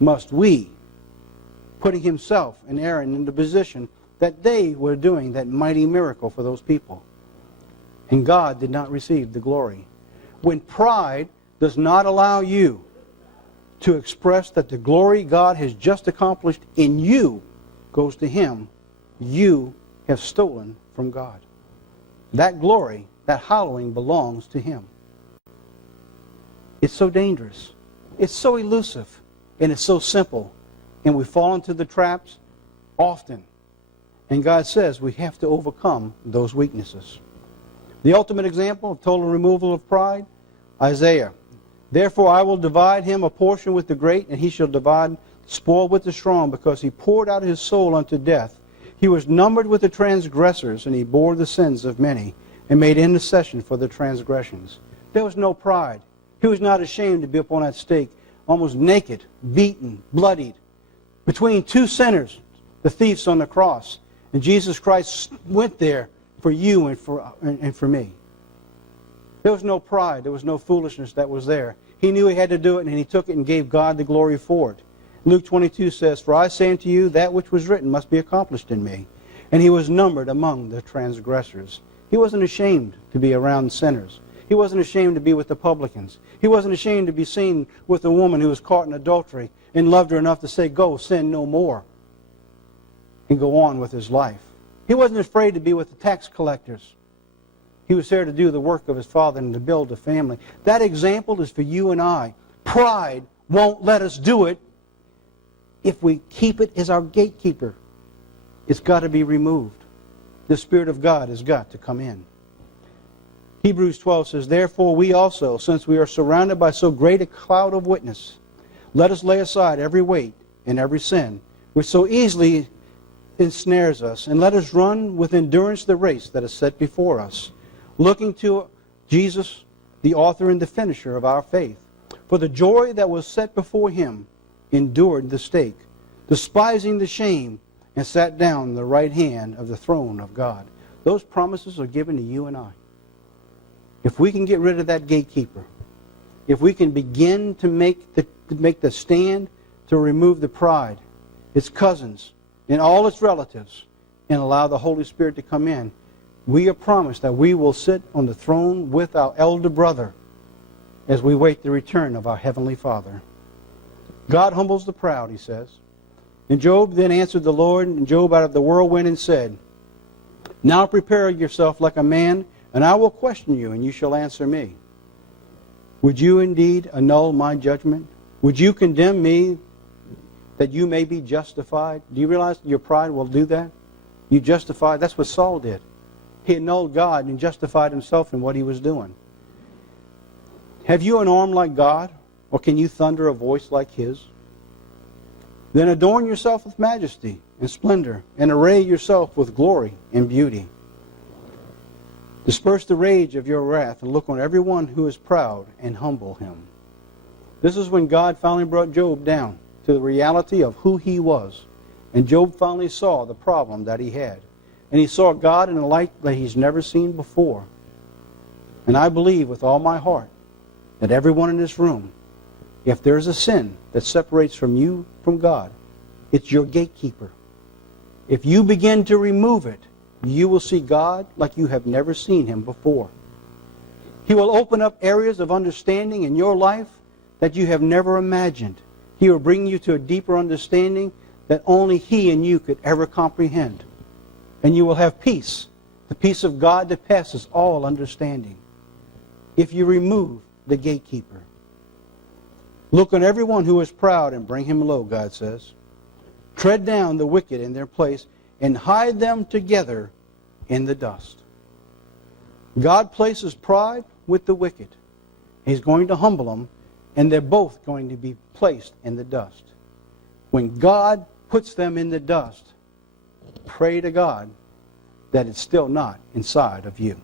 must we, putting himself and Aaron in the position that they were doing that mighty miracle for those people. And God did not receive the glory. When pride does not allow you to express that the glory God has just accomplished in you goes to him, you have stolen from God. That glory, that hallowing belongs to him. It's so dangerous. It's so elusive. And it's so simple. And we fall into the traps often. And God says we have to overcome those weaknesses. The ultimate example of total removal of pride, Isaiah. Therefore I will divide him a portion with the great, and he shall divide spoil with the strong, because he poured out his soul unto death. He was numbered with the transgressors, and he bore the sins of many, and made intercession for the transgressions. There was no pride. He was not ashamed to be up on that stake, almost naked, beaten, bloodied, between two sinners, the thieves on the cross. And Jesus Christ went there for you and for me. There was no pride. There was no foolishness that was there. He knew he had to do it, and he took it and gave God the glory for it. Luke 22 says, For I say unto you, that which was written must be accomplished in me. And he was numbered among the transgressors. He wasn't ashamed to be around sinners. He wasn't ashamed to be with the publicans. He wasn't ashamed to be seen with a woman who was caught in adultery and loved her enough to say, Go, sin no more, and go on with his life. He wasn't afraid to be with the tax collectors. He was there to do the work of his Father and to build a family. That example is for you and I. Pride won't let us do it if we keep it as our gatekeeper. It's got to be removed. The Spirit of God has got to come in. Hebrews 12 says, Therefore we also, since we are surrounded by so great a cloud of witness, let us lay aside every weight and every sin, which so easily ensnares us, and let us run with endurance the race that is set before us, looking to Jesus, the author and the finisher of our faith. For the joy that was set before him endured the stake, despising the shame, and sat down on the right hand of the throne of God. Those promises are given to you and I. If we can get rid of that gatekeeper, if we can begin to make the stand to remove the pride, its cousins, and all its relatives, and allow the Holy Spirit to come in, we are promised that we will sit on the throne with our elder brother as we wait the return of our Heavenly Father. God humbles the proud, he says. And Job then answered the Lord, and Job out of the whirlwind, and said, Now prepare yourself like a man, and I will question you, and you shall answer me. Would you indeed annul my judgment? Would you condemn me that you may be justified? Do you realize your pride will do that? You justify. That's what Saul did. He annulled God and justified himself in what he was doing. Have you an arm like God? Or can you thunder a voice like his? Then adorn yourself with majesty and splendor, and array yourself with glory and beauty. Disperse the rage of your wrath, and look on everyone who is proud, and humble him. This is when God finally brought Job down to the reality of who he was. And Job finally saw the problem that he had. And he saw God in a light that he's never seen before. And I believe with all my heart that everyone in this room, if there's a sin that separates from you from God, it's your gatekeeper. If you begin to remove it, you will see God like you have never seen him before. He will open up areas of understanding in your life that you have never imagined. He will bring you to a deeper understanding that only he and you could ever comprehend. And you will have peace, the peace of God that passes all understanding, if you remove the gatekeeper. Look on everyone who is proud and bring him low, God says. Tread down the wicked in their place and hide them together in the dust. God places pride with the wicked. He's going to humble them, and they're both going to be placed in the dust. When God puts them in the dust, pray to God that it's still not inside of you.